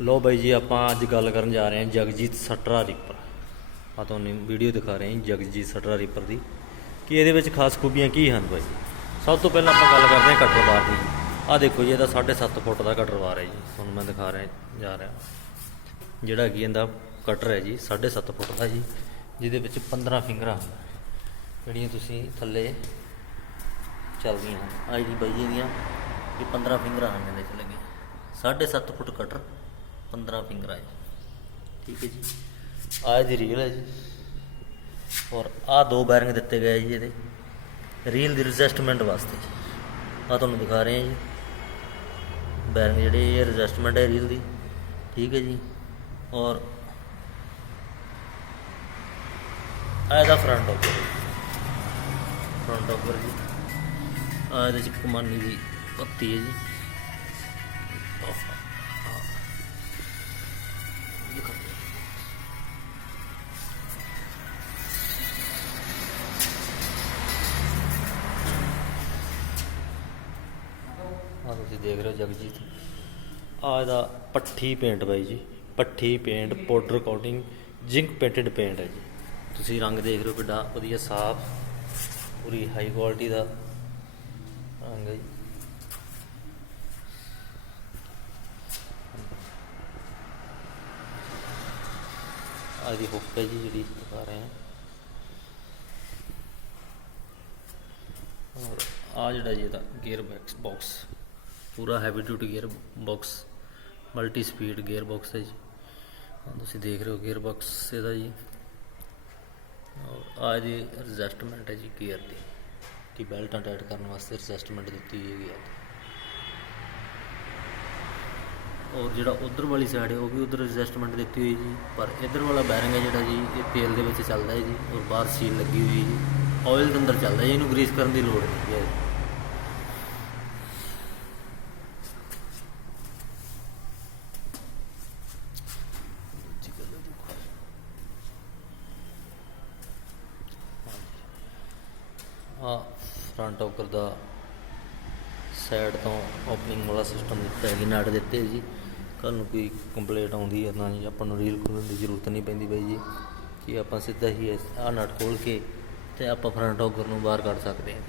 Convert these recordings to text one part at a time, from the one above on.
ਲੋ ਬਾਈ ਜੀ, ਆਪਾਂ ਅੱਜ ਗੱਲ ਕਰਨ ਜਾ ਰਹੇ ਹਾਂ ਜਗਜੀਤ ਸਟਰਾ ਰੀਪਰ ਆ ਤੁਹਾਨੂੰ ਵੀਡੀਓ ਦਿਖਾ ਰਹੇ ਹਾਂ ਜਗਜੀਤ ਸਟਰਾ ਰੀਪਰ ਦੀ। ਕਿ ਇਹਦੇ ਵਿੱਚ ਖਾਸ ਖੂਬੀਆਂ ਕੀ ਹਨ ਬਾਈ? ਜੀ ਸਭ ਤੋਂ ਪਹਿਲਾਂ ਆਪਾਂ ਗੱਲ ਕਰਦੇ ਹਾਂ ਕਟਰ ਬਾਰ ਦੀ। ਆ ਦੇਖੋ ਜੀ, ਇਹਦਾ 7.5 ਫੁੱਟ ਦਾ ਕਟਰ ਬਾਰ ਹੈ ਜੀ। ਤੁਹਾਨੂੰ ਮੈਂ ਦਿਖਾ ਰਿਹਾ, ਜਾ ਰਿਹਾ। ਜਿਹੜਾ ਕੀ ਇਹਦਾ ਕਟਰ ਹੈ ਜੀ 7.5 ਫੁੱਟ ਦਾ ਜੀ, ਜਿਹਦੇ ਵਿੱਚ 15 ਫਿੰਗਰਾਂ ਹਨ। ਜਿਹੜੀਆਂ ਤੁਸੀਂ ਥੱਲੇ ਚੱਲਦੀਆਂ ਹਨ। ਆਈ ਜੀ ਬਾਈ ਜੀ ਦੀਆਂ ਇਹ 15 ਫਿੰਗਰਾਂ ਹਨ ਇਹਦੇ ਚ ਲੱਗੇ 7.5 ਫੁੱਟ ਕਟਰ 15 ਫਿੰਗਰਾਂ ਹੈ ਠੀਕ ਹੈ ਜੀ। ਆਹ ਇਹਦੀ ਰੀਲ ਹੈ ਜੀ। ਔਰ ਆਹ ਦੋ ਬੈਰਿੰਗ ਦਿੱਤੇ ਗਏ ਜੀ ਇਹਦੇ। ਰੀਲ ਦੀ ਐਡਜਸਟਮੈਂਟ ਵਾਸਤੇ ਆ ਤੁਹਾਨੂੰ ਦਿਖਾ ਰਹੇ ਹਾਂ ਜੀ। ਬੈਰਿੰਗ ਜਿਹੜੇ ਇਹ ਐਡਜਸਟਮੈਂਟ ਹੈ ਰੀਲ ਦੀ। ਠੀਕ ਹੈ ਜੀ। ਔਰ ਆਹ ਇਹਦਾ ਫਰੰਟ ਉੱਪਰ ਫਰੰਟ ਉੱਪਰ ਜੀ। ਆ ਇਹਦੇ ਚ ਕਮਾਨੀ ਦੀ ਪੱਤੀ ਹੈ ਜੀ। ਆ ਤੁਸੀਂ ਦੇਖ ਰਹੇ ਹੋ ਜਗਜੀਤ। ਆ ਇਹਦਾ ਪੱਠੀ ਪੇਂਟ ਬਾਈ ਜੀ। ਪੱਠੀ paint powder coating zinc painted paint ਹੈ ਜੀ। ਤੁਸੀਂ ਰੰਗ ਦੇਖ ਰਹੇ ਹੋ ਕਿੱਡਾ ਵਧੀਆ ਸਾਫ਼, ਪੂਰੀ ਹਾਈ ਕੁਆਲਿਟੀ ਦਾ ਰੰਗ ਹੈ ਜੀ। ਆ ਦੀ ਹੁੱਕ ਹੈ ਜੀ ਜਿਹੜੀ ਦਿਖਾ ਰਹੇ ਹਾਂ। ਔਰ ਆ ਜਿਹੜਾ ਜੀ ਇਹਦਾ ਗੇਅਰ ਬੈਕਸ ਬਾਕਸ ਪੂਰਾ heavy duty gear box multi speed gear box ਹੈ ਜੀ। ਤੁਸੀਂ ਦੇਖ ਰਹੇ ਹੋ ਗੇਅਰ ਬਾਕਸ ਇਹਦਾ ਜੀ। ਔਰ ਆ ਜੀ ਐਡਜਸਟਮੈਂਟ ਹੈ ਜੀ ਗੇਅਰ ਦੀ, ਕਿ ਬੈਲਟਾਂ ਟਾਈਟ ਕਰਨ ਵਾਸਤੇ ਐਡਜਸਟਮੈਂਟ ਦਿੱਤੀ ਹੋਈ ਹੈ। ਔਰ ਜਿਹੜਾ ਉਧਰ ਵਾਲੀ ਸਾਈਡ ਹੈ, ਉਹ ਵੀ ਉਧਰ ਐਡਜਸਟਮੈਂਟ ਦਿੱਤੀ ਹੋਈ ਜੀ। ਪਰ ਇਧਰ ਵਾਲਾ ਬੈਰਿੰਗ ਹੈ ਜਿਹੜਾ ਜੀ, ਇਹ ਤੇਲ ਦੇ ਵਿੱਚ ਚੱਲਦਾ ਹੈ ਜੀ ਔਰ ਬਾਹਰ ਸੀਲ ਲੱਗੀ ਹੋਈ ਹੈ ਜੀ। ਆਇਲ ਦੇ ਅੰਦਰ ਚੱਲਦਾ ਜੀ ਇਹਨੂੰ ਗਰੀਸ ਕਰਨ ਦੀ ਲੋੜ ਨਹੀਂ ਹੈ। ਆ ਫਰੰਟ ਔਕਰ ਦਾ ਸਾਈਡ ਤੋਂ ਓਪਨਿੰਗ ਵਾਲਾ ਸਿਸਟਮ ਦਿੱਤਾ ਹੈ ਜੀ ਨਟ ਦਿੱਤੇ ਜੀ। ਸਾਨੂੰ ਕੋਈ ਕੰਪਲੇਂਟ ਆਉਂਦੀ ਹੈ ਤਾਂ ਜੀ ਆਪਾਂ ਨੂੰ ਰੀਲ ਖੋਲਣ ਦੀ ਜ਼ਰੂਰਤ ਨਹੀਂ ਪੈਂਦੀ ਬਾਈ ਜੀ। ਕਿ ਆਪਾਂ ਸਿੱਧਾ ਹੀ ਆ ਨਟ ਖੋਲ ਕੇ ਤੇ ਆਪਾਂ ਫਰੰਟ ਔਕਰ ਨੂੰ ਬਾਹਰ ਕੱਢ ਸਕਦੇ ਹਾਂ।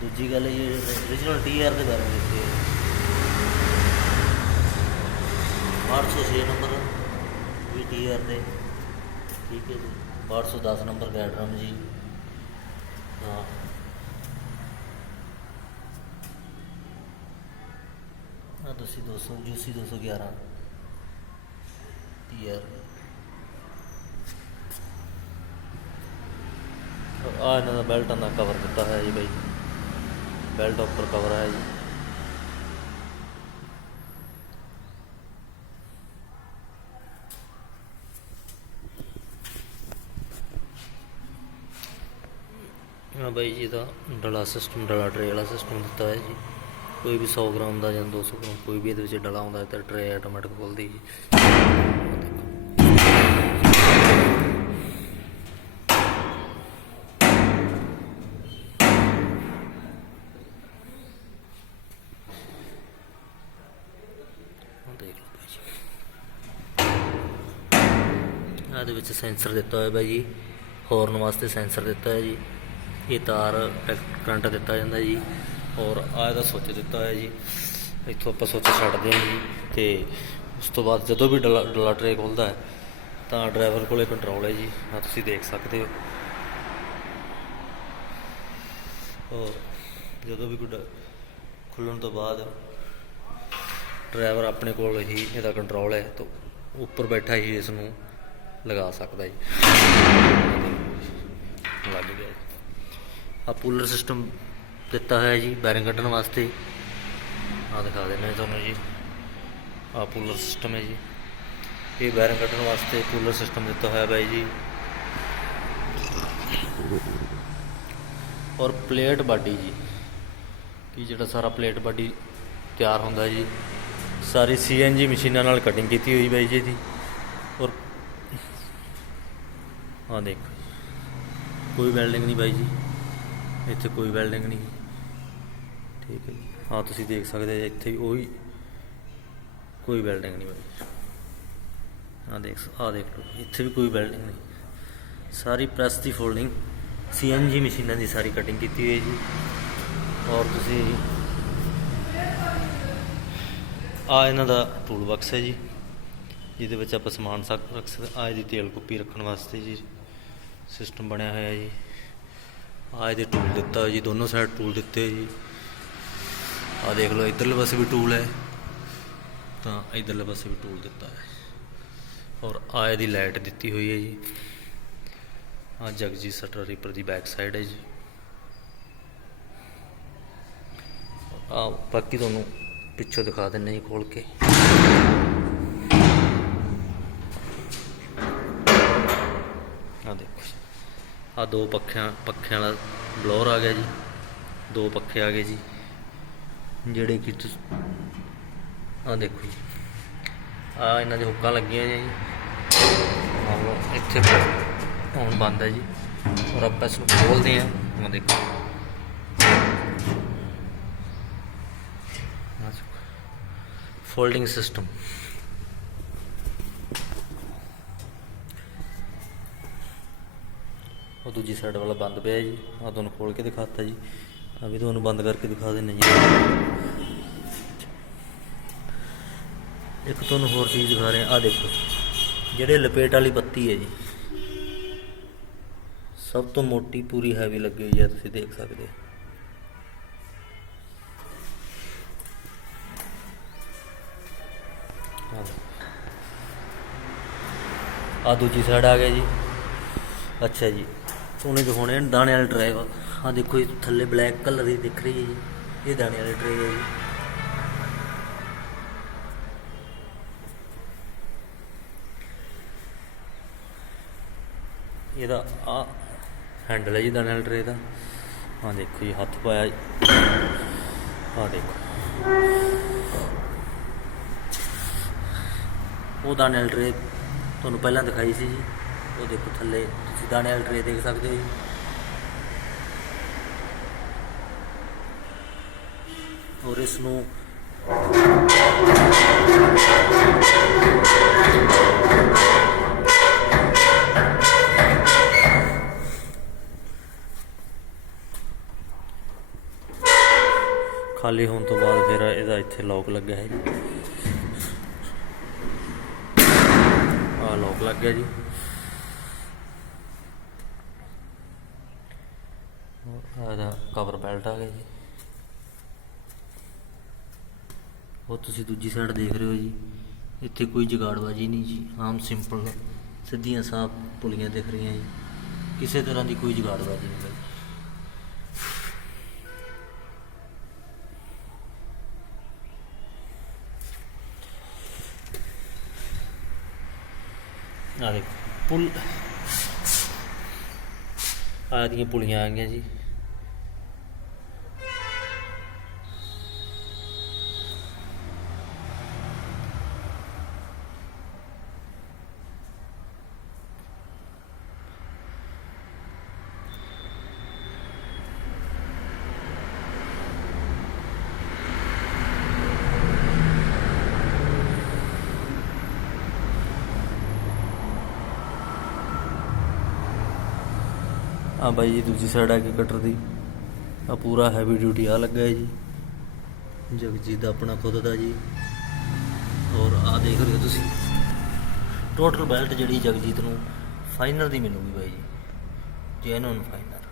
ਦੂਜੀ ਗੱਲ ਇਹ origignal ਟੀਆਰ ਦੇ ਬਾਰੇ ਦਿੱਤੇ 806 ਨੰਬਰ ਵੀ ਟੀਆਰ ਦੇ। ਠੀਕ ਹੈ ਜੀ। 810 ਨੰਬਰ ਗੈਡਰਮ ਜੀ। ਹਾਂ। ਆ ਤੁਸੀਂ 200 ਜੂਸੀ 211 ਟੀਆਰ ਆ ਇਹਨਾਂ ਦਾ ਬੈਲਟਾਂ ਦਾ ਕਵਰ ਦਿੱਤਾ ਹੈ ਜੀ ਬਾਈ। ਬੈਲਟ ਉੱਪਰ ਕਵਰ ਹੈ ਜੀ। ਆ ਬਾਈ ਜੀ ਦਾ ਡਲਾ ਸਿਸਟਮ ਡਲਾ ਟਰੇ ਵਾਲਾ ਸਿਸਟਮ ਦਿੱਤਾ ਹੈ ਜੀ। ਕੋਈ ਵੀ 100 ਗ੍ਰਾਮ ਦਾ ਜਾਂ 200 ਗ੍ਰਾਮ ਕੋਈ ਵੀ ਇਹਦੇ ਵਿੱਚ ਡਲਾ ਹੁੰਦਾ ਤਾਂ ਟਰੇ ਆਟੋਮੈਟਿਕ ਖੁੱਲਦੀ ਜੀ। ਆਹ ਦੇਖੋ ਇਹਦੇ ਵਿੱਚ ਸੈਂਸਰ ਦਿੱਤਾ ਹੋਇਆ ਬਾਈ ਜੀ। ਹੌਰਨ ਵਾਸਤੇ ਸੈਂਸਰ ਦਿੱਤਾ ਹੈ ਜੀ। ਇਹ ਤਾਰ ਕਰੰਟ ਦਿੱਤਾ ਜਾਂਦਾ ਜੀ। ਔਰ ਆ ਇਹਦਾ ਸੁੱਚ ਦਿੱਤਾ ਹੋਇਆ ਜੀ। ਇੱਥੋਂ ਆਪਾਂ ਸੁੱਚ ਛੱਡਦੇ ਹਾਂ ਜੀ ਤੇ ਉਸ ਤੋਂ ਬਾਅਦ ਜਦੋਂ ਵੀ ਡਲਾ ਡਲਾ ਟਰੇ ਖੁੱਲਦਾ ਹੈ, ਤਾਂ ਡਰਾਈਵਰ ਕੋਲੇ ਕੰਟਰੋਲ ਹੈ ਜੀ। ਆ ਤੁਸੀਂ ਦੇਖ ਸਕਦੇ ਹੋ। ਔਰ ਜਦੋਂ ਵੀ ਕੋਈ ਖੁੱਲਣ ਤੋਂ ਬਾਅਦ ਡਰਾਈਵਰ ਆਪਣੇ ਕੋਲ ਹੀ ਇਹਦਾ ਕੰਟਰੋਲ ਹੈ, ਤਾਂ ਉੱਪਰ ਬੈਠਾ ਹੀ ਇਸ ਨੂੰ ਲਗਾ ਸਕਦਾ ਜੀ। ਲੱਗ ਗਿਆ ਆ ਪੂਲਰ ਸਿਸਟਮ ਦਿੱਤਾ ਹੋਇਆ ਜੀ, ਬੈਰਿੰਗ ਕੱਢਣ ਵਾਸਤੇ। ਆ ਦਿਖਾ ਦਿੰਦੇ ਤੁਹਾਨੂੰ ਜੀ। ਆ ਪੂਲਰ ਸਿਸਟਮ ਹੈ ਜੀ। ਇਹ ਬੈਰਿੰਗ ਕੱਢਣ ਵਾਸਤੇ ਪੂਲਰ ਸਿਸਟਮ ਦਿੱਤਾ ਹੋਇਆ ਬਾਈ ਜੀ। ਔਰ ਪਲੇਟ ਬਾਡੀ ਜੀ। ਕੀ ਜਿਹੜਾ ਸਾਰਾ ਪਲੇਟ ਬਾਡੀ ਤਿਆਰ ਹੁੰਦਾ ਜੀ। ਸਾਰੀ ਸੀਐਨਜੀ ਮਸ਼ੀਨਾਂ ਨਾਲ ਕਟਿੰਗ ਕੀਤੀ ਹੋਈ ਬਾਈ ਜੀ ਦੀ ਔਰ ਆ ਦੇਖੋ। ਕੋਈ ਵੈਲਡਿੰਗ ਨਹੀਂ ਬਾਈ ਜੀ। ਇੱਥੇ ਕੋਈ ਵੈਲਡਿੰਗ ਨਹੀਂ। ਠੀਕ ਹੈ ਜੀ। ਹਾਂ, ਤੁਸੀਂ ਦੇਖ ਸਕਦੇ ਹੋ ਇੱਥੇ ਵੀ ਉਹੀ ਕੋਈ ਵੈਲਡਿੰਗ ਨਹੀਂ ਬਾਈ ਆ ਦੇਖ ਆ ਦੇਖ ਲਓ, ਇੱਥੇ ਵੀ ਕੋਈ ਵੈਲਡਿੰਗ ਨਹੀਂ। ਸਾਰੀ ਪ੍ਰੈਸ ਦੀ ਫੋਲਡਿੰਗ ਸੀਐਨਜੀ ਮਸ਼ੀਨਾਂ ਦੀ ਸਾਰੀ ਕਟਿੰਗ ਕੀਤੀ ਹੋਈ ਹੈ ਜੀ। ਔਰ ਤੁਸੀਂ ਆ ਇਹਨਾਂ ਦਾ ਟੂਲ ਬਾਕਸ ਹੈ ਜੀ, ਜਿਹਦੇ ਵਿੱਚ ਆਪਾਂ ਸਮਾਨ ਸਕ, ਰੱਖ ਸਕਦੇ ਆ ਇਹਦੀ ਤੇਲ ਕੁੱਪੀ ਰੱਖਣ ਵਾਸਤੇ ਜੀ ਸਿਸਟਮ ਬਣਿਆ ਹੋਇਆ ਜੀ। ਆ ਇਹਦੇ ਟੂਲ ਦਿੱਤਾ ਜੀ, ਦੋਨੋਂ ਸਾਈਡ ਟੂਲ ਦਿੱਤੇ ਜੀ। ਆ ਦੇਖ ਲਓ, ਇਧਰਲੇ ਪਾਸੇ ਵੀ ਟੂਲ ਹੈ। ਤਾਂ ਇਧਰਲੇ ਪਾਸੇ ਵੀ ਟੂਲ ਦਿੱਤਾ ਹੈ। ਔਰ ਆ ਇਹਦੀ ਲਾਈਟ ਦਿੱਤੀ ਹੋਈ ਹੈ ਜੀ। ਆ ਜਗਜੀਤ ਸਟਰ ਰੀਪਰ ਦੀ ਬੈਕ ਸਾਈਡ ਹੈ ਜੀ। ਆ ਬਾਕੀ ਤੁਹਾਨੂੰ ਪਿੱਛੋਂ ਦਿਖਾ ਦਿੰਨੇ ਜੀ ਖੋਲ ਕੇ। ਆ ਦੇਖੋ ਆ ਦੋ ਪੱਖਿਆਂ ਪੱਖਿਆਂ ਵਾਲਾ ਬਲੋਰ ਆ ਗਿਆ ਜੀ। ਦੋ ਪੱਖੇ ਆ ਗਏ ਜੀ। ਜਿਹੜੇ ਕਿ ਤੁਸੀਂ ਆ ਦੇਖੋ ਜੀ। ਆ ਇਹਨਾਂ ਦੇ ਹੁੱਕਾਂ ਲੱਗੀਆਂ ਜੀ। ਮੰਨ ਇੱਥੇ ਹੁਣ ਬੰਦ ਹੈ ਜੀ। ਔਰ ਆਪਾਂ ਇਸ ਨੂੰ ਖੋਲਦੇ ਹਾਂ। ਆ ਦੇਖੋ। ਫੋਲਡਿੰਗ ਸਿਸਟਮ ਉਹ ਦੂਜੀ ਸਾਈਡ ਵਾਲਾ ਬੰਦ ਪਿਆ ਜੀ। ਆ ਤੁਹਾਨੂੰ ਖੋਲ ਕੇ ਦਿਖਾਤਾ ਜੀ। ਆ ਵੀ ਤੁਹਾਨੂੰ ਬੰਦ ਕਰਕੇ ਦਿਖਾ ਦਿੰਨੇ ਜੀ। ਇੱਕ ਤੁਹਾਨੂੰ ਹੋਰ ਚੀਜ਼ ਦਿਖਾ ਰਹੇ ਆ ਦੇਖੋ, ਜਿਹੜੇ ਲਪੇਟ ਵਾਲੀ ਬੱਤੀ ਹੈ ਜੀ, ਸਭ ਤੋਂ ਮੋਟੀ ਪੂਰੀ ਹੈਵੀ ਲੱਗੀ ਹੋਈ ਹੈ, ਤੁਸੀਂ ਦੇਖ ਸਕਦੇ ਹੋ। ਆ ਦੂਜੀ ਸਾਈਡ ਆ ਗਿਆ ਜੀ। ਅੱਛਾ ਜੀ। ਉਹਨੇ ਦਿਖਾਉਣੇ ਦਾਣੇ ਵਾਲੇ ਡਰਾਈਵਰ ਆ ਦੇਖੋ ਇਹ ਥੱਲੇ ਬਲੈਕ ਕਲਰ ਦੀ ਦਿਖ ਰਹੀ ਹੈ ਜੀ। ਇਹ ਦਾਣੇ ਵਾਲੀ ਟਰੇ ਹੈ ਜੀ। ਇਹਦਾ ਆ ਹੈਂਡਲ ਹੈ ਜੀ ਦਾਣੇ ਵਾਲੇ ਟਰੇ ਦਾ। ਆ ਦੇਖੋ ਜੀ, ਹੱਥ ਪਾਇਆ ਆ ਦੇਖੋ। ਉਹ ਦਾਣੇ ਵਾਲੀ ਟਰੇ ਤੁਹਾਨੂੰ ਪਹਿਲਾਂ ਦਿਖਾਈ ਸੀ ਜੀ। ਉਹ ਦੇਖੋ ਥੱਲੇ, ਤੁਸੀਂ ਦਾਣੇ ਵਾਲੀ ਟਰੇ ਦੇਖ ਸਕਦੇ ਹੋ ਜੀ। ਔਰ ਇਸ ਨੂੰ ਖਾਲੀ ਹੋਣ ਤੋਂ ਬਾਅਦ ਫਿਰ ਇਹਦਾ ਇੱਥੇ ਲੌਕ ਲੱਗਿਆ ਹੈ ਜੀ। ਆ ਲੌਕ ਲੱਗ ਗਿਆ ਜੀ। ਇਹਦਾ ਕਵਰ ਬੈਲਟ ਆ ਗਿਆ ਜੀ। ਉਹ ਤੁਸੀਂ ਦੂਜੀ ਸਾਈਡ ਦੇਖ ਰਹੇ ਹੋ ਜੀ। ਇੱਥੇ ਕੋਈ ਜਗਾੜਬਾਜੀ ਨਹੀਂ ਜੀ। ਆਮ ਸਿੰਪਲ ਸਿੱਧੀਆਂ ਸਾਫ਼ ਪੁਲੀਆਂ ਦਿਖ ਰਹੀਆਂ ਜੀ। ਕਿਸੇ ਤਰ੍ਹਾਂ ਦੀ ਕੋਈ ਜਗਾੜਬਾਜੀ ਨਹੀਂ ਹੈ ਆ ਦੇਖੋ, ਪੁਲ ਆ ਦੀਆਂ ਪੁਲੀਆਂ ਆ ਗਈਆਂ ਜੀ। ਆ ਬਾਈ ਜੀ, ਦੂਜੀ ਸਾਈਡ ਆ ਕੇ ਕਟਰ ਦੀ। ਆ ਪੂਰਾ ਹੈਵੀ ਡਿਊਟੀ ਆ ਲੱਗਾ ਹੈ ਜੀ। ਜਗਜੀਤ ਦਾ ਆਪਣਾ ਖੁਦ ਦਾ ਜੀ। ਔਰ ਆ ਦੇਖ ਰਹੇ ਹੋ ਤੁਸੀਂ। ਟੋਟਲ ਬੈਲਟ ਜਿਹੜੀ ਜਗਜੀਤ ਨੂੰ ਫਾਈਨਲ ਦੀ ਮਿਲੂਗੀ ਬਾਈ ਜੀ। ਜੈਨੂਨ ਫਾਈਨਰ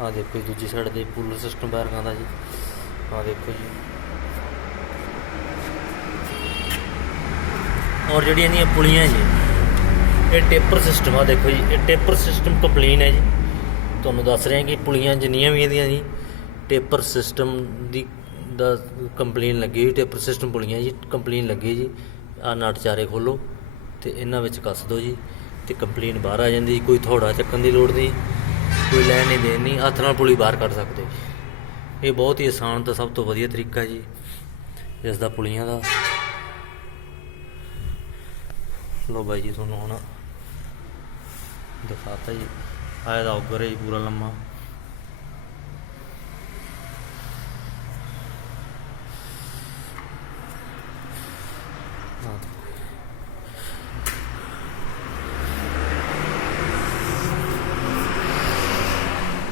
ਆ ਦੇਖੋ ਜੀ, ਦੂਜੀ ਸਾਈਡ ਦੇ ਕੂਲਰ ਸਿਸਟਮ ਬਾਹਰ ਖਾਂਦਾ ਜੀ। ਆ ਦੇਖੋ ਜੀ। ਔਰ ਜਿਹੜੀਆਂ ਇਹਦੀਆਂ ਪੁਲੀਆਂ ਜੀ, ਇਹ ਟੇਪਰ ਸਿਸਟਮ ਆ, ਦੇਖੋ ਜੀ, ਇਹ ਟੇਪਰ ਸਿਸਟਮ ਕੰਪਲੀਨ ਹੈ ਜੀ। ਤੁਹਾਨੂੰ ਦੱਸ ਰਿਹਾ ਕਿ ਪੁਲੀਆਂ ਜਿੰਨੀਆਂ ਵੀ ਇਹਦੀਆਂ ਜੀ, ਟੇਪਰ ਸਿਸਟਮ ਦੀ ਦਾ ਕੰਪਲੀਨ ਲੱਗੀ ਹੋਈ, ਟੇਪਰ ਸਿਸਟਮ ਪੁਲੀਆਂ ਜੀ ਕੰਪਲੀਨ ਲੱਗੀ ਜੀ। ਆ ਨਟ ਚਾਰੇ ਖੋਲੋ ਤੇ ਇਹਨਾਂ ਵਿੱਚ ਕੱਸ ਦਿਓ ਜੀ ਤੇ ਕੰਪਲੀਨ ਬਾਹਰ ਆ ਜਾਂਦੀ, ਕੋਈ ਥੋੜਾ ਚੱਕਣ ਦੀ ਲੋੜ ਨਹੀਂ, ਕੋਈ ਲੈਣ ਨਹੀਂ ਦੇਣ ਨਹੀਂ, ਹੱਥ ਨਾਲ ਪੁਲੀ ਬਾਹਰ ਕੱਢ ਸਕਦੇ ਇਹ ਬਹੁਤ ਹੀ ਆਸਾਨ ਤੇ ਸਭ ਤੋਂ ਵਧੀਆ ਤਰੀਕਾ ਜੀ ਇਸ ਦਾ ਪੁਲੀਆਂ ਦਾ। ਲੋ ਬਾਈ ਜੀ ਤੁਹਾਨੂੰ ਹੁਣ ਦਿਖਾਤਾ ਜੀ। ਆਇਆ ਦਾ ਉੱਗਰ ਹੈ ਜੀ, ਪੂਰਾ ਲੰਮਾ।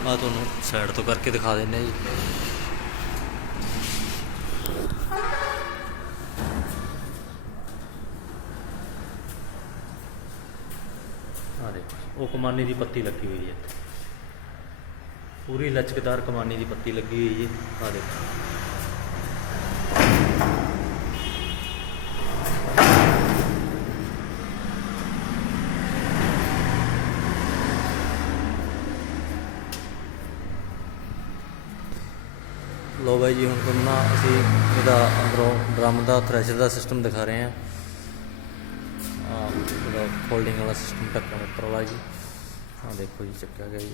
ਆ ਤੁਹਾਨੂੰ ਸਾਈਡ ਤੋਂ ਕਰਕੇ ਦਿਖਾ ਦਿੰਨੇ ਜੀ। ਆ ਦੇਖੋ। ਉਹ ਕਮਾਨੀ ਦੀ ਪੱਤੀ ਲੱਗੀ ਹੋਈ ਹੈ ਪੂਰੀ ਲਚਕਦਾਰ ਕਮਾਨੀ ਦੀ ਪੱਤੀ ਲੱਗੀ ਹੋਈ ਹੈ। ਆ ਦੇਖੋ। ਲੋ ਬਾਈ ਜੀ, ਹੁਣ ਤੁਹਾਨੂੰ ਨਾ ਅਸੀਂ ਇਹਦਾ ਅੰਦਰੋਂ ਡਰਮ ਦਾ ਥ੍ਰੈਸ਼ਰ ਦਾ ਸਿਸਟਮ ਦਿਖਾ ਰਹੇ ਹਾਂ। ਆ ਇਹਦਾ ਫੋਲਡਿੰਗ ਵਾਲਾ ਸਿਸਟਮ ਢੱਕਣ ਉੱਪਰ ਵਾਲਾ ਜੀ। ਆ ਦੇਖੋ ਜੀ, ਚੱਕਿਆ ਗਿਆ ਜੀ।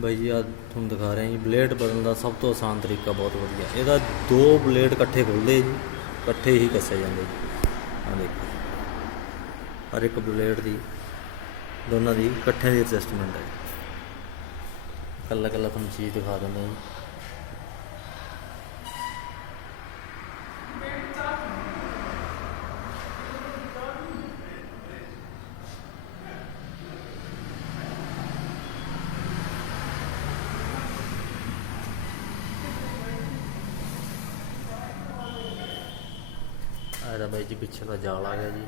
ਬਾਈ ਜੀ, ਆ ਤੁਹਾਨੂੰ ਦਿਖਾ ਰਹੇ ਹਾਂ ਜੀ ਬਲੇਡ ਬਦਲਣ ਦਾ ਸਭ ਤੋਂ ਆਸਾਨ ਤਰੀਕਾ ਬਹੁਤ ਵਧੀਆ। ਇਹਦਾ ਦੋ ਬਲੇਡ ਇਕੱਠੇ ਖੁੱਲਦੇ ਜੀ, ਇਕੱਠੇ ਹੀ ਕੱਸੇ ਜਾਂਦੇ ਜੀ। ਆ ਦੇਖੋ, ਹਰ ਇੱਕ ਬਲੇਡ ਦੀ, ਦੋਨਾਂ ਦੀ ਇਕੱਠਿਆਂ ਦੀ ਐਡਜਸਟਮੈਂਟ ਹੈ ਕੱਲਾ ਕੱਲਾ ਤੁਹਾਨੂੰ ਚੀਜ਼ ਦਿਖਾ ਦਿੰਦੇ ਜੀ। ਆਹ ਇਹਦਾ ਬਾਈ ਜੀ ਪਿੱਛੇ ਦਾ ਜਾਲ ਆ ਗਿਆ ਜੀ।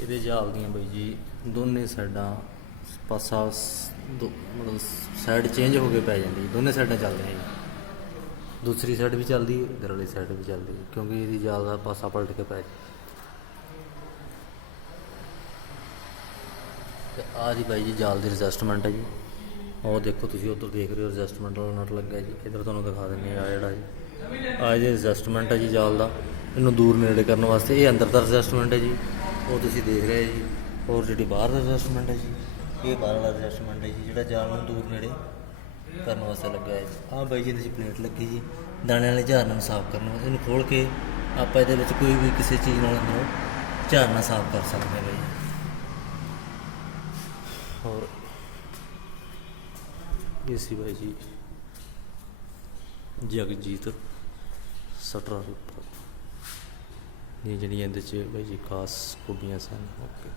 ਇਹਦੇ ਜਾਲ ਦੀਆਂ ਬਾਈ ਜੀ ਦੋਨੇ ਸਾਈਡਾਂ ਪਾਸਾ ਦੋ ਮਤਲਬ ਸਾਈਡ ਚੇਂਜ ਹੋ ਕੇ ਪੈ ਜਾਂਦੀ ਦੋਨੇ ਸਾਈਡਾਂ ਚੱਲਦੀਆਂ ਜੀ ਦੂਸਰੀ ਸਾਈਡ ਵੀ ਚੱਲਦੀ ਹੈ, ਇਧਰ ਵਾਲੀ ਸਾਈਡ ਵੀ ਚੱਲਦੀ ਹੈ, ਕਿਉਂਕਿ ਇਹਦੀ ਜਾਲ ਦਾ ਪਾਸਾ ਪਲਟ ਕੇ ਪੈ ਜਾਂਦਾ ਤੇ ਆਹ ਜੀ ਬਾਈ ਜੀ, ਜਾਲ ਦੀ ਐਡਜਸਟਮੈਂਟ ਹੈ ਜੀ। ਉਹ ਦੇਖੋ ਤੁਸੀਂ ਉੱਧਰ ਦੇਖ ਰਹੇ ਹੋ ਐਡਜਸਟਮੈਂਟ ਵਾਲਾ ਨਟ ਲੱਗਿਆ ਜੀ। ਇਧਰ ਤੁਹਾਨੂੰ ਦਿਖਾ ਦਿੰਦੇ ਆ ਜਿਹੜਾ ਜੀ। ਆ ਜੀ ਐਡਜਸਟਮੈਂਟ ਹੈ ਜੀ ਜਾਲ ਦਾ। ਇਹਨੂੰ ਦੂਰ ਨੇੜੇ ਕਰਨ ਵਾਸਤੇ। ਇਹ ਅੰਦਰ ਦਾ ਐਡਜਸਟਮੈਂਟ ਹੈ ਜੀ। ਉਹ ਤੁਸੀਂ ਦੇਖ ਰਹੇ ਜੀ। ਹੋਰ ਜਿਹੜੀ ਬਾਹਰ ਦਾ ਐਡਜਸਟਮੈਂਟ ਹੈ ਜੀ। ਇਹ ਬਾਹਰ ਵਾਲਾ ਐਡਜਸਟਮੈਂਟ ਹੈ ਜੀ, ਜਿਹੜਾ ਜਾਣ ਨੂੰ ਦੂਰ ਨੇੜੇ ਕਰਨ ਵਾਸਤੇ ਲੱਗਾ ਹੈ ਆਹ ਬਾਈ ਜੀ ਇਹਦੇ 'ਚ ਪਲੇਟ ਲੱਗੀ ਜੀ। ਦਾਣੇ ਵਾਲੇ ਝਾਰਨਾਂ ਨੂੰ ਸਾਫ਼ ਕਰਨ ਵਾਸਤੇ। ਇਹਨੂੰ ਖੋਲ ਕੇ ਆਪਾਂ ਇਹਦੇ ਵਿੱਚ ਕੋਈ ਵੀ ਕਿਸੇ ਚੀਜ਼ ਨਾਲ ਇਹਨੂੰ ਝਾਰਨਾ ਸਾਫ਼ ਕਰ ਸਕਦੇ ਹਾਂ ਬਾਈ ਔਰ ਇਹ ਸੀ ਬਾਈ ਜੀ। ਜਗਜੀਤ ਸਟਰਾ ਰਿਪਰ ਇਹ ਜਿਹੜੀਆਂ ਇਹਦੇ ਚ ਬਾਈ ਜੀ ਖਾਸ ਖੂਬੀਆਂ ਸਨ। ਓਕੇ।